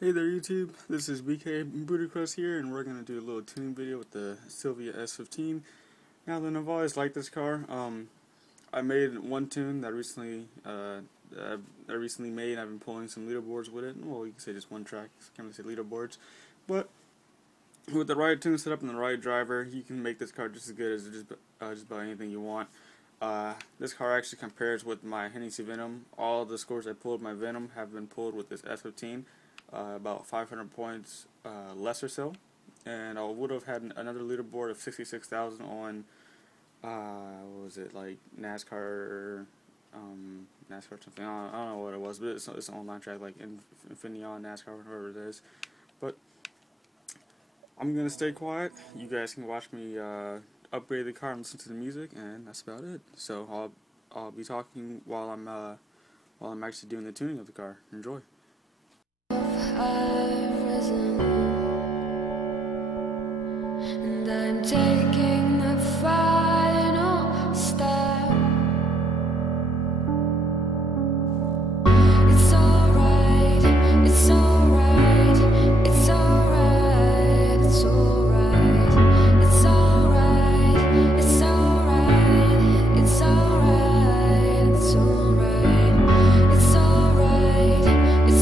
Hey there YouTube, this is BK Bootycrust here, and we're going to do a little tuning video with the Sylvia S15. Now then, I've always liked this car. I made one tune that I recently made, and I've been pulling some leaderboards with it. Well, you can say just one track, can't really say leaderboards. But with the right tune set up and the right driver, you can make this car just as good as just about anything you want. This car actually compares with my Hennessy Venom. All the scores I pulled my Venom have been pulled with this S15. About 500 points less or so, and I would have had another leaderboard of 66,000 on what was it, like NASCAR something. I don't know what it was, but it's an online track like Infineon NASCAR, whatever it is. But I'm gonna stay quiet. You guys can watch me upgrade the car and listen to the music, and that's about it. So I'll be talking while I'm actually doing the tuning of the car. Enjoy. I've risen, and I'm taking the final step. It's alright, it's alright, it's alright, it's alright, it's alright, it's alright, it's alright, it's alright, it's alright, it's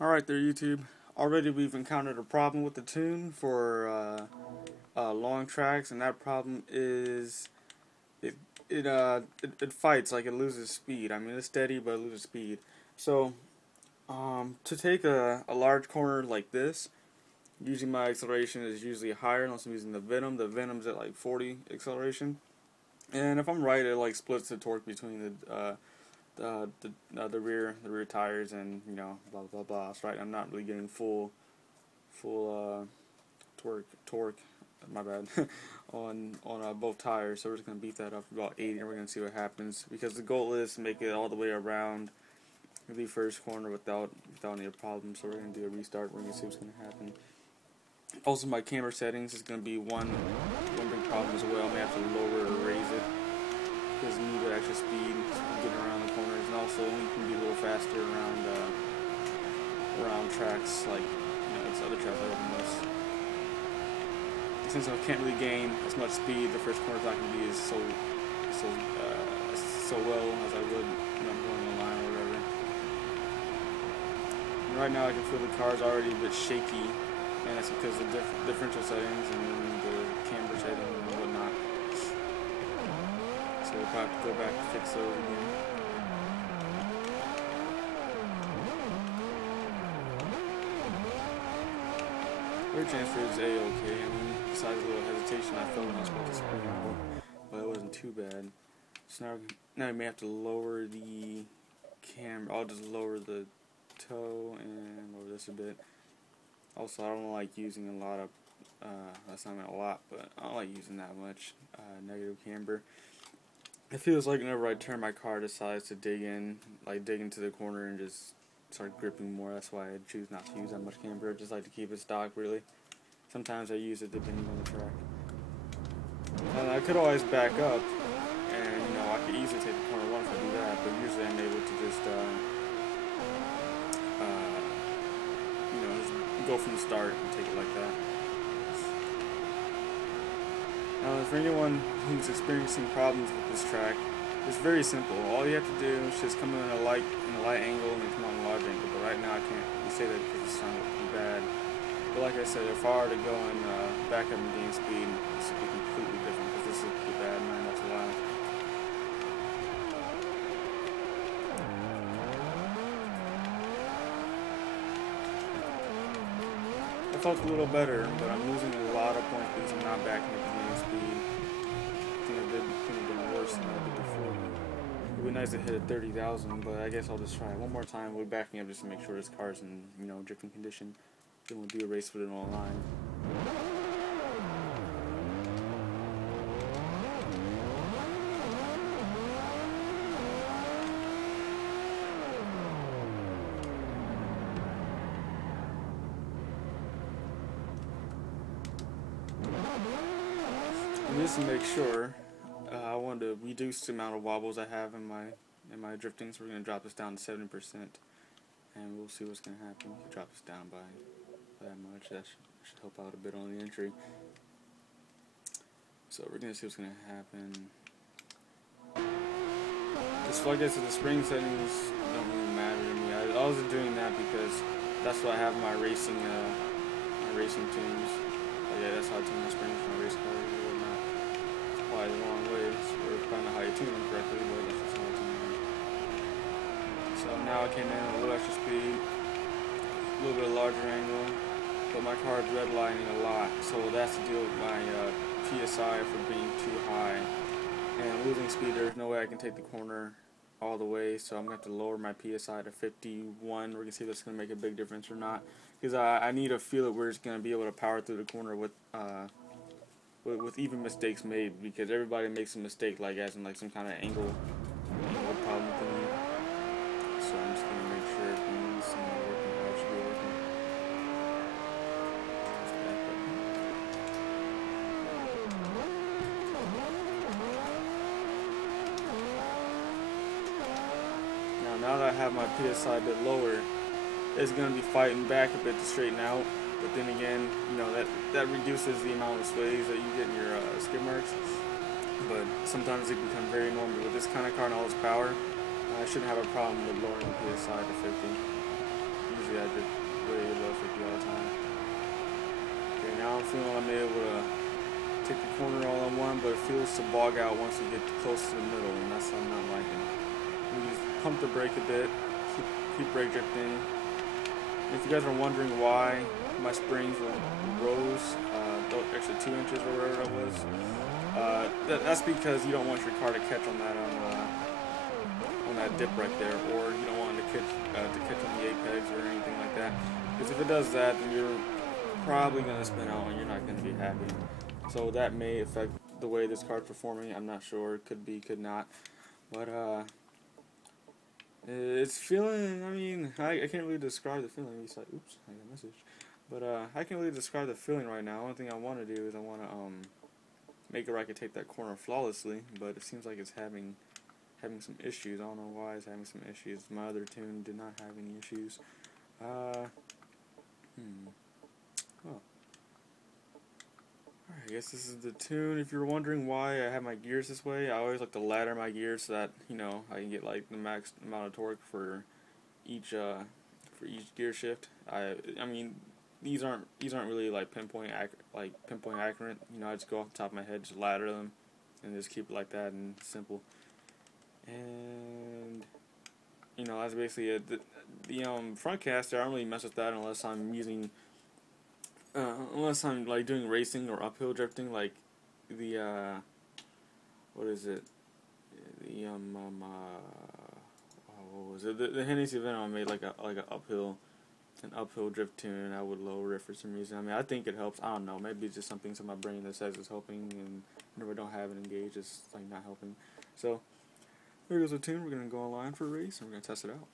Alright there, YouTube. Already we've encountered a problem with the tune for long tracks, and that problem is it fights, like it loses speed. I mean, it's steady, but it loses speed. So to take a large corner like this, usually my acceleration is usually higher unless I'm using the Venom. The Venom's at like 40 acceleration, and if I'm right, it like splits the torque between the rear tires, and you know, blah blah blah. That's right. I'm not really getting full torque. My bad. on both tires. So we're just gonna beat that up about 80, and we're gonna see what happens, because the goal is to make it all the way around the first corner without any problems. So we're gonna do a restart. We're gonna see what's gonna happen. Also, my camera settings is gonna be one big problem as well. I may have to lower or raise it, because you need extra speed getting around the corners, and also you can be a little faster around tracks like, you know, it's other tracks other than this. Since I can't really gain as much speed, the first corner's not going to be as so well as I would when I'm going on the line or whatever. And right now I can feel the car's already a bit shaky, and that's because of the differential settings and the camber settings and whatnot. probably have to go back and fix those again. Air transfer is A-okay. I mean, besides a little hesitation, I felt when I was about to spin out, but it wasn't too bad. So now I may have to lower the camera. I'll just lower the toe and lower this a bit. Also, I don't like using a lot of, that's not a lot, but I don't like using that much negative camber. It feels like whenever I turn my car, it decides to dig into the corner and just start gripping more. That's why I choose not to use that much camber. I just like to keep it stock, really. Sometimes I use it depending on the track. And I could always back up, and you know, I could easily take the corner one if I do that, but usually I'm able to just, you know, just go from the start and take it like that. Now, for anyone who's experiencing problems with this track, it's very simple. All you have to do is just come in a light angle and then come on a large angle. But right now I can't really say that because it sounds too bad. But like I said, if I were to go and back up and gain speed, this would be completely different because this is pretty bad, 9 knots a lap. I felt a little better, but I'm losing a lot of points because I'm not backing up and gaining speed. I think it could have been worse than I did before. It would be nice to hit at 30,000, but I guess I'll just try it one more time. We're backing up just to make sure this car's in, you know, drifting condition. Then we'll do a race with it on the line. And just to make sure, I wanted to reduce the amount of wobbles I have in my drifting, so we're going to drop this down to 70%, and we'll see what's going to happen. We can drop this down by that much. That should help out a bit on the entry. So we're going to see what's going to happen. Just like I said, the spring settings don't really matter to me. I was doing that because that's what I have my racing tunes. But yeah, that's how I tune my springs for my race car. Probably the wrong way, so we're probably not how you tune them correctly, but that's just how I tune them. So now I came in a little extra speed, a little bit of larger angle, but my car is redlining a lot, so that's to deal with my PSI for being too high. And losing speed, there's no way I can take the corner all the way, so I'm going to have to lower my PSI to 51. We're going to see if that's going to make a big difference or not, because I need to feel it where it's going to be able to power through the corner with even mistakes made, because everybody makes a mistake, like as in like some kind of angle problem thing. So I'm just gonna make sure everything's working how it should be working. Now that I have my PSI a bit lower, it's gonna be fighting back a bit to straighten out. But then again, you know, that reduces the amount of sways that you get in your skid marks. But sometimes it can become very normal. With this kind of car and all its power, I shouldn't have a problem with lowering the PSI to 50. Usually I did way below 50 all the time. Okay, now I'm feeling I'm able to take the corner all in one, but it feels to bog out once you get close to the middle, and that's what I'm not liking. We just pump the brake a bit, keep brake drifting. If you guys are wondering why my springs rose extra 2 inches or whatever that was, that's because you don't want your car to catch on that dip right there, or you don't want it to catch on the apex or anything like that. Because if it does that, then you're probably going to spin out and you're not going to be happy. So that may affect the way this car's performing. I'm not sure. It could be, could not. But it's feeling, I mean, I can't really describe the feeling. It's like, oops, I got a message. But I can't really describe the feeling right now. One thing I want to do is I want to make it where I can take that corner flawlessly, but it seems like it's having some issues. I don't know why it's having some issues. My other tune did not have any issues. Oh. Alright, I guess this is the tune. If you're wondering why I have my gears this way, I always like to ladder my gears so that, you know, I can get like the max amount of torque for each gear shift. I mean, these aren't really like pinpoint accurate. You know, I just go off the top of my head, just ladder them, and just keep it like that and simple. And you know, that's basically it. The front caster, I don't really mess with that unless I'm using unless I'm like doing racing or uphill drifting, like the what is it? The what was it? The Hennessy Venom I made like an uphill drift tune. I would lower it for some reason. I mean, I think it helps. I don't know. Maybe it's just something in my brain that says it's helping, and whenever I don't have it engaged, it's like not helping. So there goes the tune. We're gonna go online for a race, and we're gonna test it out.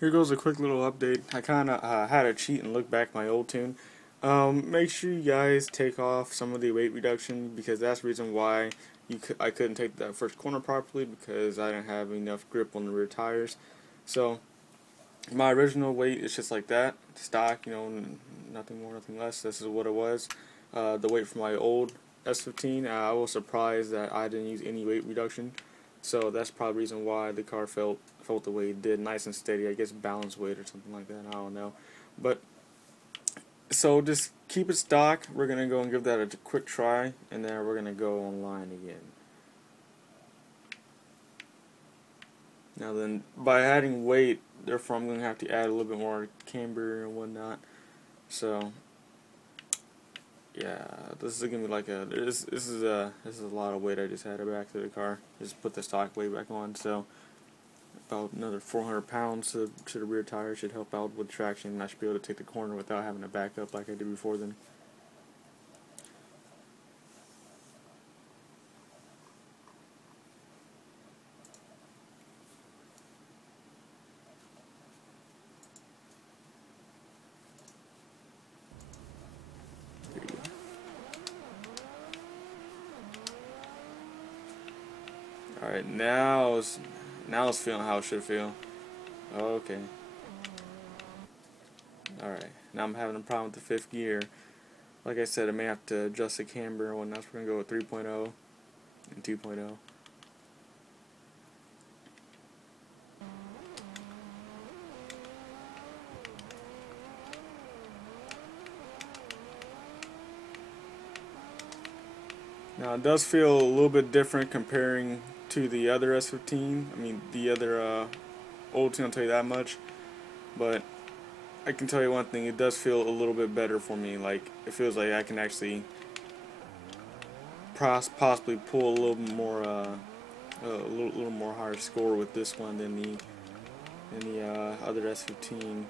Here goes a quick little update. I kind of had to cheat and look back my old tune. Make sure you guys take off some of the weight reduction, because that's the reason why I couldn't take that first corner properly, because I didn't have enough grip on the rear tires. So my original weight is just like that, stock, you know, nothing more, nothing less. This is what it was. The weight for my old S15, I was surprised that I didn't use any weight reduction. So that's probably the reason why the car felt the way it did, nice and steady. I guess balance weight or something like that. I don't know. But so just keep it stock. We're gonna go and give that a quick try, and then we're gonna go online again. Now then, by adding weight, therefore I'm gonna have to add a little bit more camber and whatnot. So yeah, this is gonna be like this is a lot of weight I just added back to the car. Just put the stock weight back on. So about another 400 pounds to the rear tire should help out with traction, and I should be able to take the corner without having to back up like I did before then. There you go. Alright, now it's feeling how it should feel. Okay. Alright, now I'm having a problem with the fifth gear. Like I said, I may have to adjust the camber and whatnot. So we're going to go with 3.0 and 2.0. Now it does feel a little bit different comparing to the other S15. I mean, the other old tune, I'll tell you that much. But I can tell you one thing, it does feel a little bit better for me. Like, it feels like I can actually possibly pull a little more, a little more higher score with this one than the other S15.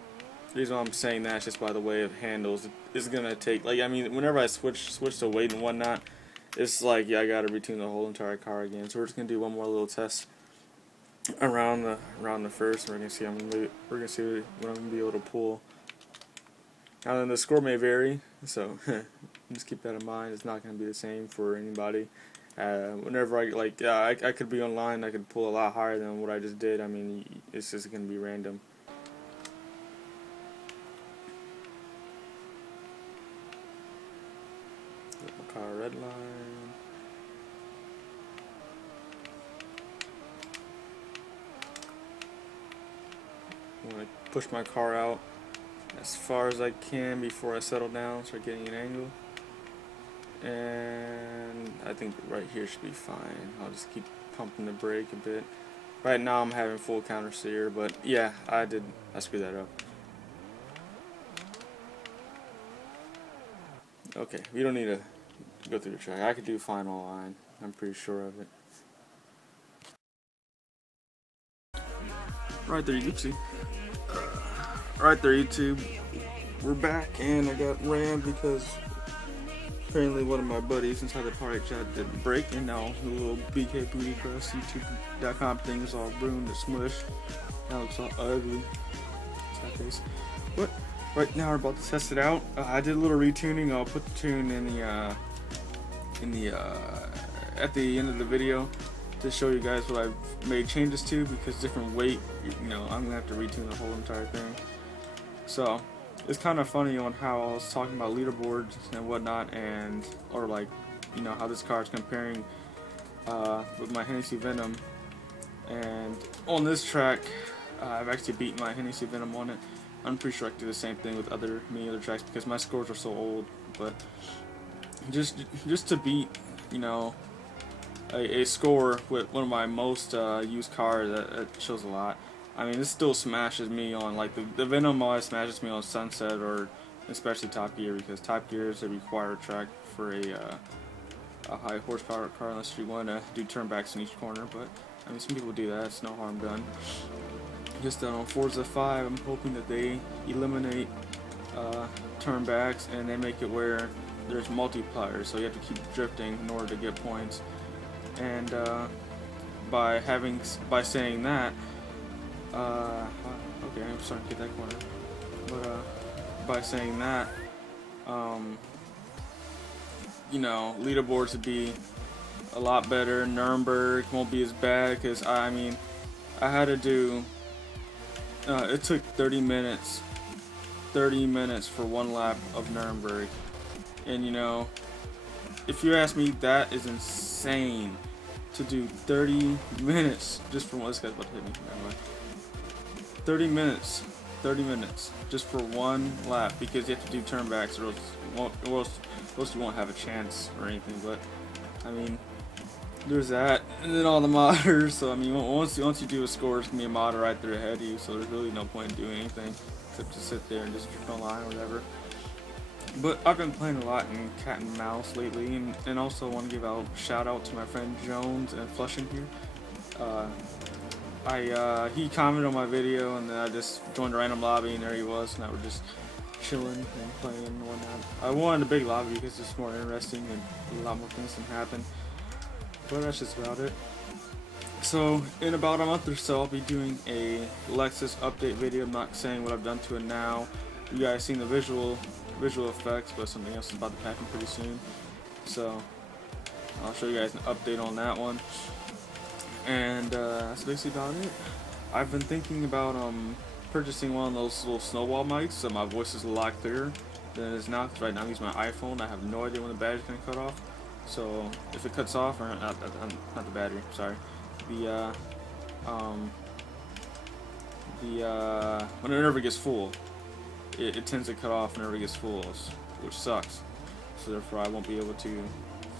The reason why I'm saying that is just by the way it handles. It's gonna take, like, I mean, whenever I switch the weight and whatnot, it's like, yeah, I gotta retune the whole entire car again. So we're just gonna do one more little test around the first, and we're gonna see what I'm gonna be able to pull. Now then, the score may vary, so just keep that in mind. It's not gonna be the same for anybody. Whenever I could be online, I could pull a lot higher than what I just did. I mean, it's just gonna be random. My car red line. I'm going to push my car out as far as I can before I settle down, start getting an angle. And I think right here should be fine. I'll just keep pumping the brake a bit. Right now I'm having full counter steer, but yeah, I screwed that up. Okay, we don't need to go through the track. I could do final line. I'm pretty sure of it. Right there, you can see. Right there, YouTube. We're back, and I got rammed because apparently one of my buddies inside the party chat didn't break, and now the little BK Booty Crust YouTube.com thing is all ruined and smushed. Now it looks all ugly. Face. But right now we're about to test it out. I did a little retuning. I'll put the tune at the end of the video to show you guys what I've made changes to, because different weight, you know, I'm gonna have to retune the whole entire thing. So it's kind of funny on how I was talking about leaderboards and whatnot, or like, you know, how this car is comparing with my Hennessy Venom, and on this track I've actually beat my Hennessy Venom on it. I'm pretty sure I can do the same thing with many other tracks because my scores are so old. But just to beat, you know, a score with one of my most used cars, that shows a lot. I mean, this still smashes me on, like, the Venom always smashes me on Sunset, or especially Top Gear, because Top Gear is a required track for a high horsepower car, unless you want to do turnbacks in each corner. But I mean, some people do that. It's no harm done. Just on Forza 5, I'm hoping that they eliminate turnbacks and they make it where there's multipliers, so you have to keep drifting in order to get points. And by saying that, okay, I'm starting to get that corner. But by saying that, you know, leaderboards would be a lot better. Nuremberg won't be as bad, because I mean, I had to do. It took 30 minutes for one lap of Nuremberg, and you know, if you ask me, that is insane to do 30 minutes just for one. This guy's about to hit me. 30 minutes just for one lap, because you have to do turnbacks, or else you won't have a chance or anything. But I mean, there's that, and then all the modders. So I mean, once you do a score, it's gonna be a modder right there ahead of you. So there's really no point in doing anything except to sit there and just drift online or whatever. But I've been playing a lot in Cat and Mouse lately, and also want to give a shout out to my friend Jones and Flushing here. He commented on my video, and then I just joined a random lobby, and there he was, and I was just chilling and playing and whatnot. I wanted a big lobby because it's more interesting and a lot more things can happen. But that's just about it. So in about a month or so, I'll be doing a Lexus update video. I'm not saying what I've done to it now. You guys seen the visual effects, but something else is about to happen pretty soon. So I'll show you guys an update on that one. And that's basically about it. I've been thinking about purchasing one of those little snowball mics, so my voice is a lot clearer than it is now. Because right now I'm using my iPhone. I have no idea when the battery's gonna cut off. So if it cuts off, or not the battery, sorry, whenever it gets full, it tends to cut off whenever it gets full, which sucks. So therefore, I won't be able to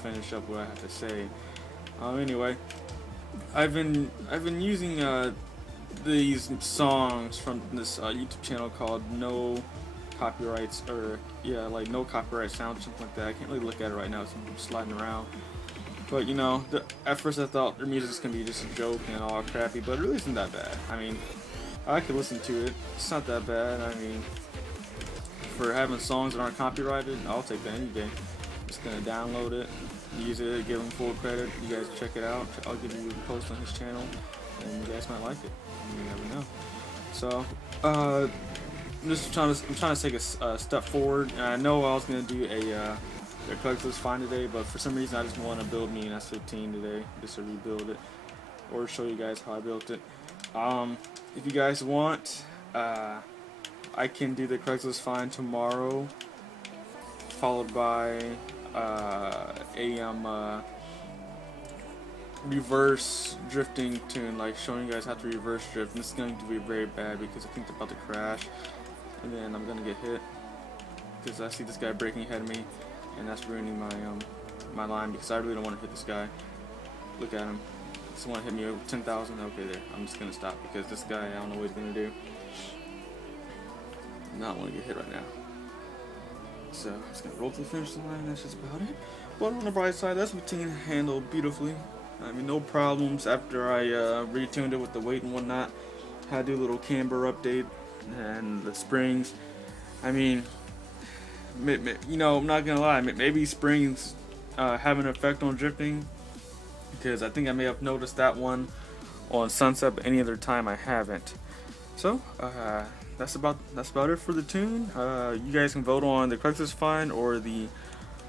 finish up what I have to say. Anyway, I've been using these songs from this YouTube channel called No Copyrights, or like No Copyright Sound, something like that. I can't really look at it right now, so I'm sliding around. But you know, at first I thought their music was gonna be just a joke and all crappy, but it really isn't that bad. I mean, I could listen to it. It's not that bad. I mean, for having songs that aren't copyrighted, I'll take that any day. Just gonna download it, use it, give them full credit. You guys check it out. I'll give you a post on his channel, and you guys might like it. You never know. So, I'm trying to take a step forward. And I know I was gonna do a Craigslist find today, but for some reason I just want to build me an S15 today, just to rebuild it, or show you guys how I built it. If you guys want, I can do the Craigslist find tomorrow, followed by a reverse drifting tune, like showing you guys how to reverse drift. And this is going to be very bad because I think it's about to crash, and then I'm gonna get hit because I see this guy braking ahead of me, and that's ruining my my line, because I really don't want to hit this guy. Look at him. Just want to hit me over 10,000. Okay, there. I'm just gonna stop because this guy, I don't know what he's gonna do. Not want to get hit right now. So I'm just gonna roll to the finish line. That's just about it. But on the bright side, that's routine handled beautifully. I mean, no problems after I retuned it with the weight and whatnot. Had to do a little camber update and the springs. I mean, you know, I'm not gonna lie. Maybe springs have an effect on drifting, because I think I may have noticed that one on Sunset, but any other time I haven't. So that's about it for the tune. You guys can vote on the Craigslist find or the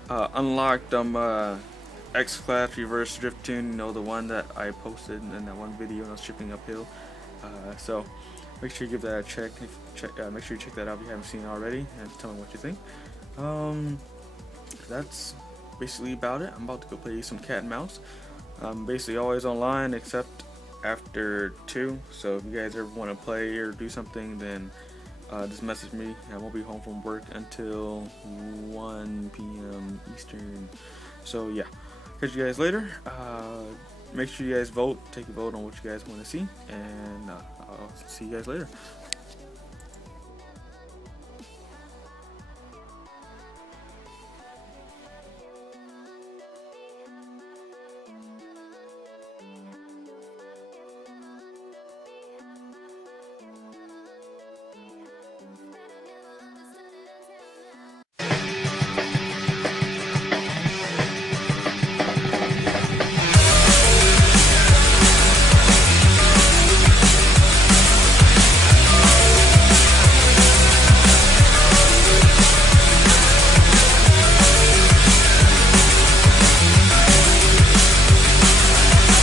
unlocked X-Class reverse drift tune. You know, the one that I posted in that one video when I was shipping uphill. So make sure you give that a check. Make sure you check that out if you haven't seen it already, and tell me what you think. That's basically about it. I'm about to go play some cat and mouse. I'm basically always online except after 2, so if you guys ever want to play or do something, then just message me. I won't be home from work until 1 p.m. Eastern. So yeah, catch you guys later. Make sure you guys vote. Take a vote on what you guys want to see, and I'll see you guys later.